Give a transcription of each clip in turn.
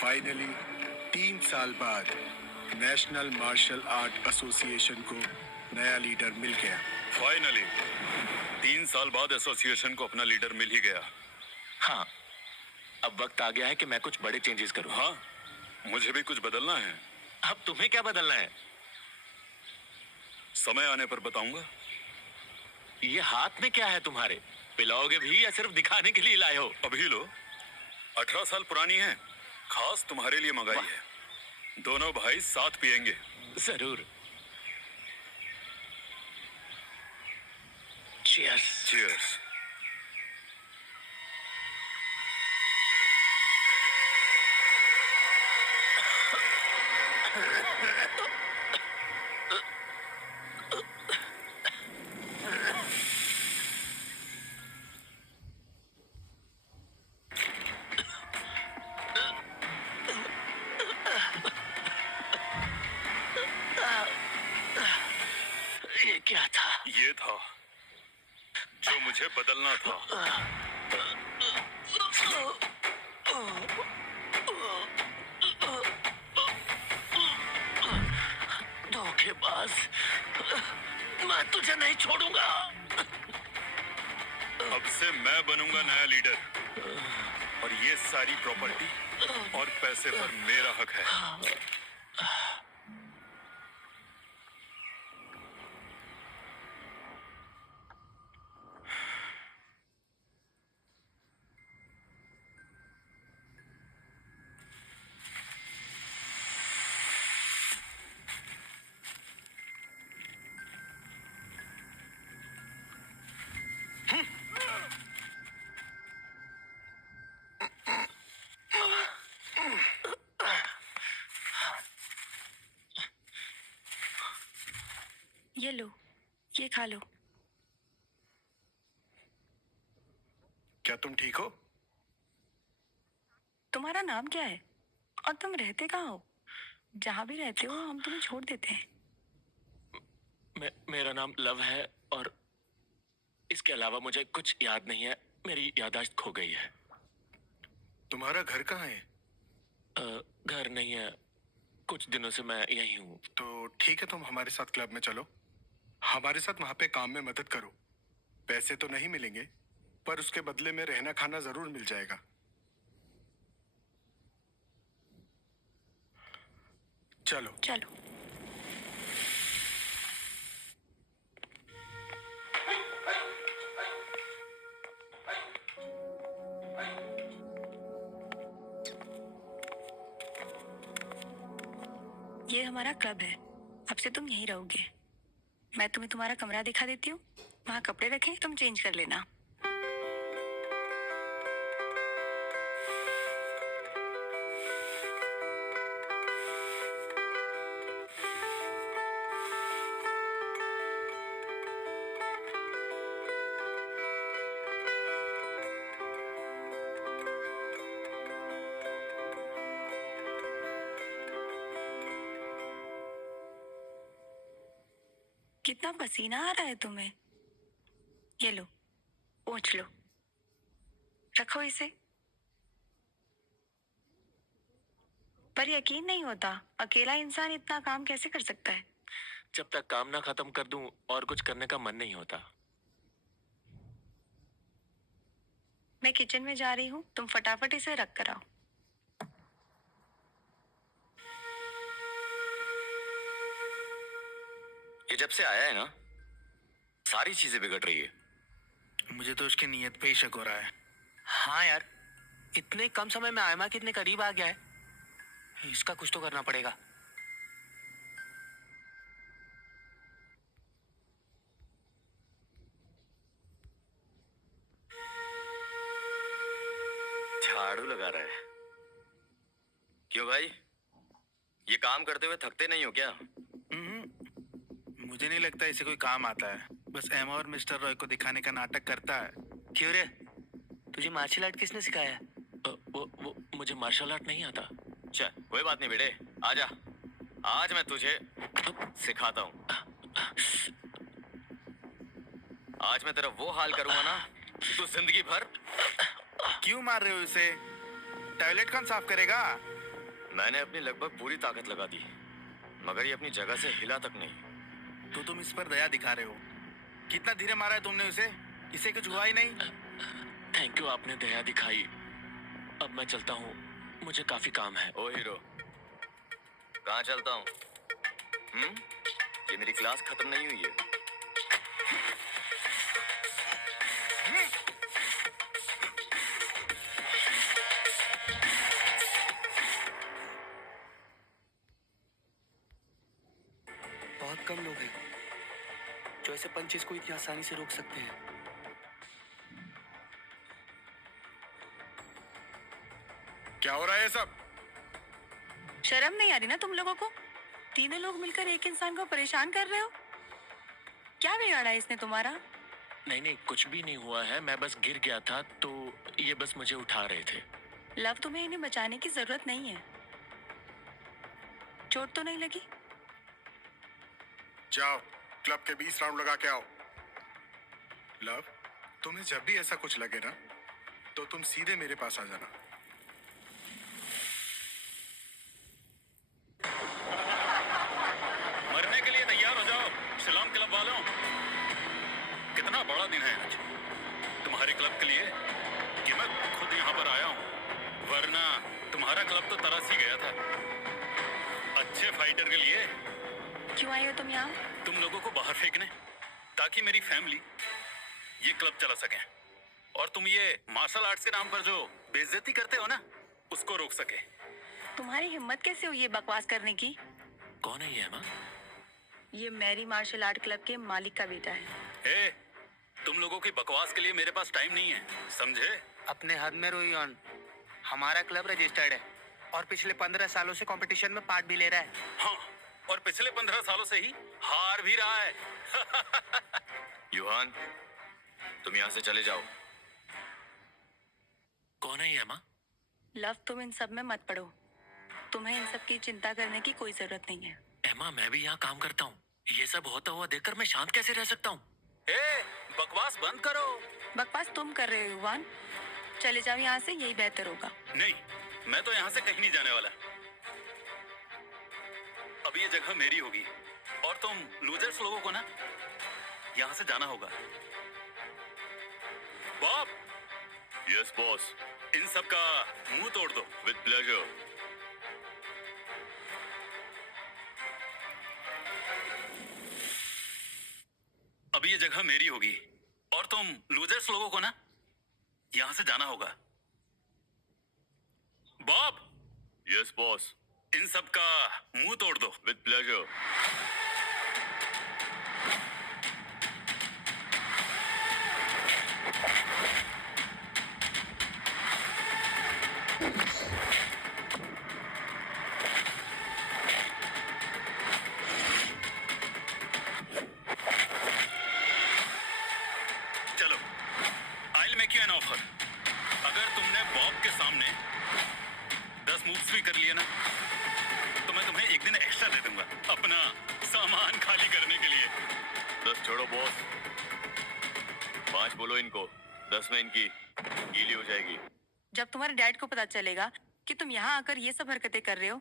Finally 3 साल बाद national martial art association को नया लीडर मिल गया। फाइनली 3 साल बाद एसोसिएशन को अपना लीडर मिल ही गया। हाँ, अब वक्त आ गया है कि मैं कुछ बड़े चेंजेस करूं। हाँ, मुझे भी कुछ बदलना है। अब तुम्हें क्या बदलना है? समय आने पर बताऊंगा। ये हाथ में क्या है तुम्हारे? पिलाओगे भी या सिर्फ दिखाने के लिए लाए हो? अभी लो, 18 साल पुरानी है, खास तुम्हारे लिए मंगाई है। दोनों भाई साथ पिएंगे। जरूर। चीयर्स। चीयर्स। ये क्या था? ये था जो मुझे बदलना था। धोखेबाज, मैं तुझे नहीं छोड़ूंगा। अब से मैं बनूंगा नया लीडर और ये सारी प्रॉपर्टी और पैसे पर मेरा हक है। ये लो, ये खा लो। क्या तुम ठीक हो? तुम्हारा नाम क्या है और तुम रहते कहाँ हो? जहाँ भी रहते हो हम तुम्हें छोड़ देते हैं। मेरा नाम लव है और इसके अलावा मुझे कुछ याद नहीं है। मेरी याददाश्त खो गई है। तुम्हारा घर कहाँ है? घर नहीं है, कुछ दिनों से मैं यही हूँ। तो ठीक है, तुम हमारे साथ क्लब में चलो। हमारे साथ वहां पे काम में मदद करो। पैसे तो नहीं मिलेंगे, पर उसके बदले में रहना खाना जरूर मिल जाएगा। चलो चलो। ये हमारा क्लब है, अब से तुम यहीं रहोगे। मैं तुम्हें तुम्हारा कमरा दिखा देती हूँ, वहाँ कपड़े रखे, तुम चेंज कर लेना। कितना पसीना आ रहा है तुम्हें। ये लो, पोंछ लो, रखो इसे। पर यकीन नहीं होता, अकेला इंसान इतना काम कैसे कर सकता है। जब तक काम ना खत्म कर दूं और कुछ करने का मन नहीं होता। मैं किचन में जा रही हूँ, तुम फटाफट इसे रख कर आओ। ये जब से आया है ना, सारी चीजें बिगड़ रही है। मुझे तो उसकी नीयत पे ही शक हो रहा है। हाँ यार, इतने कम समय में आयमा कितने करीब आ गया है। इसका कुछ तो करना पड़ेगा। झाड़ू लगा रहा है। क्यों भाई, ये काम करते हुए थकते नहीं हो क्या? मुझे नहीं लगता इसे कोई काम आता है। बस एमा और मिस्टर रॉय को दिखाने का नाटक करता है। क्यों रे, तुझे मार्शल आर्ट किसने सिखाया है? वो मुझे मार्शल आर्ट नहीं आता। चल कोई बात नहीं बेटे, आजा, आज मैं तुझे सिखाता हूँ। आज मैं तेरा वो हाल करूंगा ना, तू जिंदगी भर। क्यों मार रहे हो इसे? टॉयलेट कौन साफ करेगा? मैंने अपनी लगभग पूरी ताकत लगा दी, मगर ये अपनी जगह से हिला तक नहीं। तो तुम इस पर दया दिखा रहे हो। कितना धीरे मारा है तुमने उसे, इसे कुछ हुआ ही नहीं। थैंक यू, आपने दया दिखाई। अब मैं चलता हूँ, मुझे काफी काम है। ओ हीरो, कहाँ चलता हूँ? ये मेरी क्लास खत्म नहीं हुई है। बहुत कम लोग हैं जो ऐसे पंचेस को इतनी आसानी से रोक सकते हैं। क्या हो रहा है ये सब? शर्म नहीं आ रही ना तुम लोगों को? तीनों लोग मिलकर एक इंसान को परेशान कर रहे हो। क्या बिगाड़ा है इसने तुम्हारा? नहीं नहीं, कुछ भी नहीं हुआ है। मैं बस गिर गया था तो ये बस मुझे उठा रहे थे। लव, तुम्हें इन्हें बचाने की जरूरत नहीं है। चोट तो नहीं लगी? जाओ, क्लब के 20 राउंड लगा के आओ। लव, तुम्हें जब भी ऐसा कुछ लगे ना, तो तुम सीधे मेरे पास आ जाना। मरने के लिए तैयार हो जाओ सलाम क्लब वालों। कितना बड़ा दिन है आज तुम्हारे क्लब के लिए कि मैं खुद यहाँ पर आया हूँ, वरना तुम्हारा क्लब तो तरस ही गया था। अच्छे फाइटर के लिए क्यों आए हो तुम यहाँ? तुम लोगों को बाहर फेंकने, ताकि मेरी फैमिली ये क्लब चला सके, और तुम ये मार्शल आर्ट्स के नाम पर जो बेइज्जती करते हो ना, उसको रोक सके। तुम्हारी हिम्मत कैसे हुई है बकवास करने की? कौन है ये एमा? ये मैरी मार्शल आर्ट क्लब के मालिक का बेटा है। ए, तुम लोगों की बकवास के लिए मेरे पास टाइम नहीं है, समझे? अपने हद में रोहियन, हमारा क्लब रजिस्टर्ड है और पिछले 15 सालों से कंपटीशन में पार्ट भी ले रहा है। हाँ, और पिछले 15 सालों से ही हार भी रहा है। युहान, तुम यहाँ से चले जाओ। कौन है ये एमा? लव, तुम इन सब में मत पड़ो। तुम्हें इन सब की चिंता करने की कोई जरूरत नहीं है। एमा, मैं भी यहाँ काम करता हूँ। ये सब होता हुआ देखकर मैं शांत कैसे रह सकता हूँ? ए, बकवास बंद करो। बकवास तुम कर रहे हो युवान। चले जाओ यहाँ से, यही बेहतर होगा। नहीं, मैं तो यहाँ से कहीं नहीं जाने वाला। अब ये जगह मेरी होगी, और तुम लूजर्स लोगों को ना यहाँ से जाना होगा। बॉब। Yes boss. इन सब का मुंह तोड़ दो। With pleasure. अब ये जगह मेरी होगी, और तुम लूजर्स लोगों को ना यहाँ से जाना होगा। बॉब। Yes boss. इन सब का मुंह तोड़ दो। With pleasure. चलो, I'll make you an offer. अगर तुमने बॉब के सामने 10 मूव्स भी कर लिए ना, तो मैं तुम्हें एक दिन एक्स्ट्रा दे दूंगा अपना सामान खाली करने के लिए। 10 छोड़ो बॉस, 5 बोलो इनको। 10 में इनकी गीली हो जाएगी। जब तुम्हारे डैड को पता चलेगा कि तुम यहाँ आकर ये सब हरकतें कर रहे हो,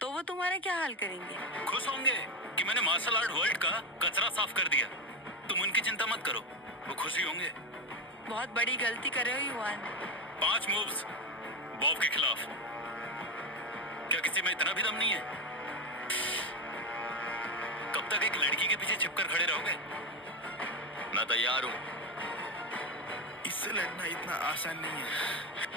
तो वो तुम्हारा क्या हाल करेंगे? खुश होंगे कि मैंने मार्शल आर्ट वर्ल्ड का कचरा साफ कर दिया। तुम उनकी चिंता मत करो, वो खुशी होंगे। बहुत बड़ी गलती कर रहे हो युवान। 5 मूव्स बॉब के खिलाफ। क्या किसी में इतना भी दम नहीं है? कब तक एक लड़की के पीछे छिपकर खड़े रहोगे? मैं तैयार हूँ। इससे लड़ना इतना आसान नहीं है।